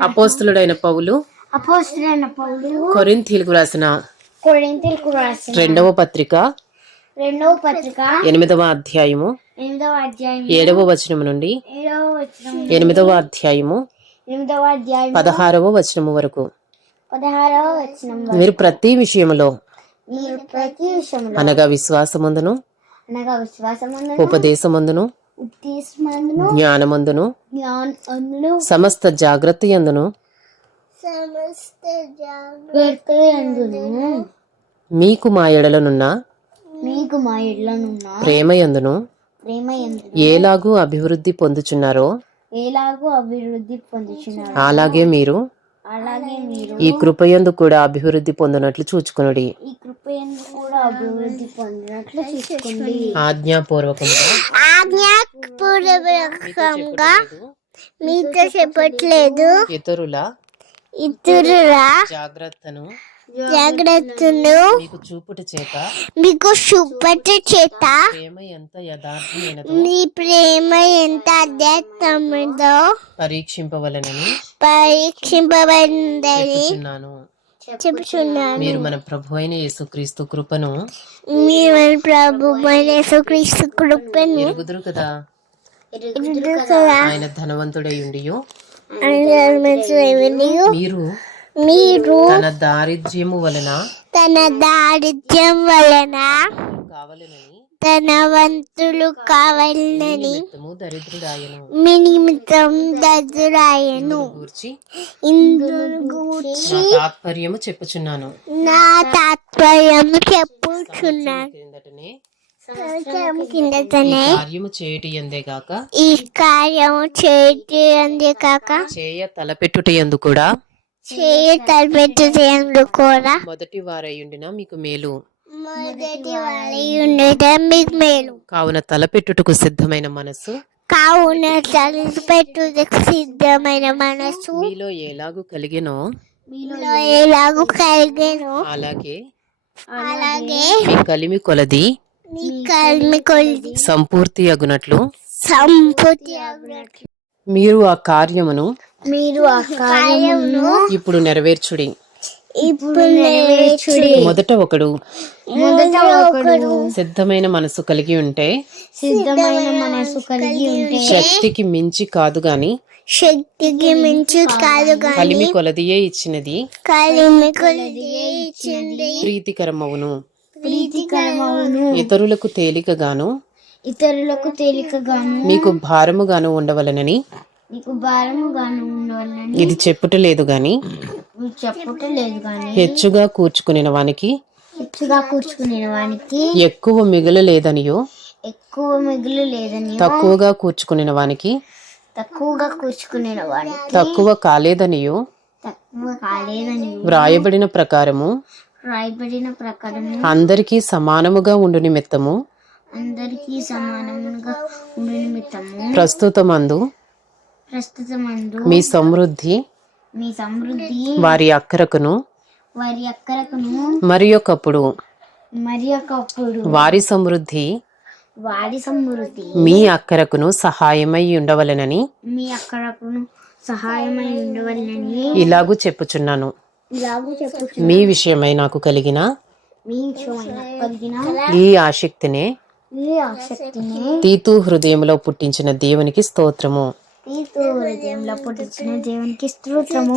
అపోస్తులుడైన పౌలు అపోస్తులైన పౌలు కొరింథీలకు రాసిన కొరింథీలకు రాసిన రెండవ పత్రిక రెండవ పత్రిక ఎనిమిదవ అధ్యాయము ఎనిమిదవ అధ్యాయం ఏడవ వచనము నుండి ఏడవ వచనం ఎనిమిదవ అధ్యాయము ఎనిమిదవ అధ్యాయం పదహారవ వచనము వరకు. పదహారవ వచనం మీరు ప్రతి విషయములో మీరు ప్రతి విషయంలో అనగా విశ్వాసమందును అనగా విశ్వాసమందును ఉపదేశమందును జ్ఞానమందును సమస్త జాగ్రత్త జాగ్రత్తలందును మీకు మా ఎడలనున్న మీకు మా ప్రేమయందును ప్రేమ ఎందు ఏలాగూ అభివృద్ధి పొందుచున్నారో ఎలాగో అభివృద్ధి పొందుచున్నారు అలాగే మీరు అలాగే మీరు ఈ కృపయందు కూడా అభివృద్ధి పొందినట్లు చూచుకునుడి. ఈ కృప ఎందు కూడా అభివృద్ధి పొందినట్లు చూసుకోండి ఆజ్ఞాపూర్వకంగా ఆజ్ఞాపూర్వకంగా మీతో చెప్పట్లేదు. ఇతరుల ఇతరుల జాగ్రత్తను జాగ్రత్తను మీకు చూపుట చేత మీకు చూపట చేత ప్రేమ ఎంత యథార్థమైనదో మీ ప్రేమ ఎంత అధ్యాత్మదో పరీక్షింపవలనని పరీక్షింపబడిందని చెప్పుచున్నాను మీరు మన ప్రభు అయిన యేసుక్రీస్తు కృపను మీరు మన ప్రభు యేసుక్రీస్తు కృపను ఎరుగుదురు కదా? ఆయన ధనవంతుడై ఉండియో. మీరు మీరు తన దారిద్ర్యము వలన తన దారిద్ర్యం వలన కావలనని ధనవంతులు కావాలని నిమిత్తము దరిద్రుడాయను మీ నిమిత్తం దదురాయను గూర్చి ఇందును గూర్చి నా తాత్పర్యము చెప్పుచున్నాను. నా తాత్పర్యం చెప్పుచున్నాను. కార్యము చేయటి ఎందే గాక ఈ కార్యము చేయటి అందే కాక చేయ తలపెట్టుట ఎందు కూడా చేయ తలపెట్టు కూడా మొదటి వాళ్ళ ఉండటం మీకు మేలు. కావున తలపెట్టుటకు సిద్ధమైన మనస్సు. కావున తలపెట్టుటకు సిద్ధమైన మనసు మీలో ఎలాగూ కలిగెనో? మీలో ఎలాగూ కలిగేను? అలాగే. అలాగే. మీ కలిమి కొలది. మీ కలిమి కొలిది. సంపూర్తి అగునట్లు. సంపత్తి అగునట్లు. మీరు ఆ కార్యమును మీరు ఆ కార్యమును ఇప్పుడు నెరవేర్చుడి. ఇప్పుడు నెరవేర్చుడి మొదట ఒకడు మొదట ఒకడు సిద్ధమైన మనసు కలిగి ఉంటే సిద్ధమైన మనసు కలిగి ఉంటే శక్తికి మించి కాదు గాని శక్తికి మించి కాదు కానీ కలిమి కొలదియే ఇచ్చినది కలిమి కొలిది ఇచ్చింది ప్రీతికరమవును. ప్రీతికరమవును. ఇతరులకు తేలికగాను ఇతరులకు తేలికగాను మీకు భారముగాను ఉండవలనని ఇది చెప్పుట లేదు గాని చెప్పుట లేదు హెచ్చుగా కూర్చుకునిన వానికి హెచ్చుగా కూర్చుకునే వానికి ఎక్కువ మిగలలేదనియో ఎక్కువ మిగులు లేదని తక్కువగా కూర్చుకునిన వానికి తక్కువగా కూర్చుకునే వానికి తక్కువ కాలేదనియో తక్కువ వ్రాయబడిన ప్రకారము రాయబడిన ప్రకారం అందరికీ సమానముగా ఉండు నిమిత్తము అందరికీ సమానముగా ఉండు నిమిత్తము ప్రస్తుతమందు మీ సమృద్ధి మీ సమృద్ధి వారి అక్కరకును వారి అక్కరకును మరి ఒకప్పుడు మరి ఒకప్పుడు వారి సమృద్ధి వారి సమృద్ధి మీ అక్కరకును సహాయమై ఉండవలెనని మీ అక్కడకును సహాయమై ఉండవలనని ఇలాగూ చెప్పుచున్నాను. ఇలాగూ మీ విషయమై నాకు కలిగిన మీ విషయమైన కలిగిన ఈ ఆసక్తినే ఈ ఆసక్తిని తీతు హృదయంలో పుట్టించిన దేవునికి స్తోత్రము. దేవునికి స్తోత్రము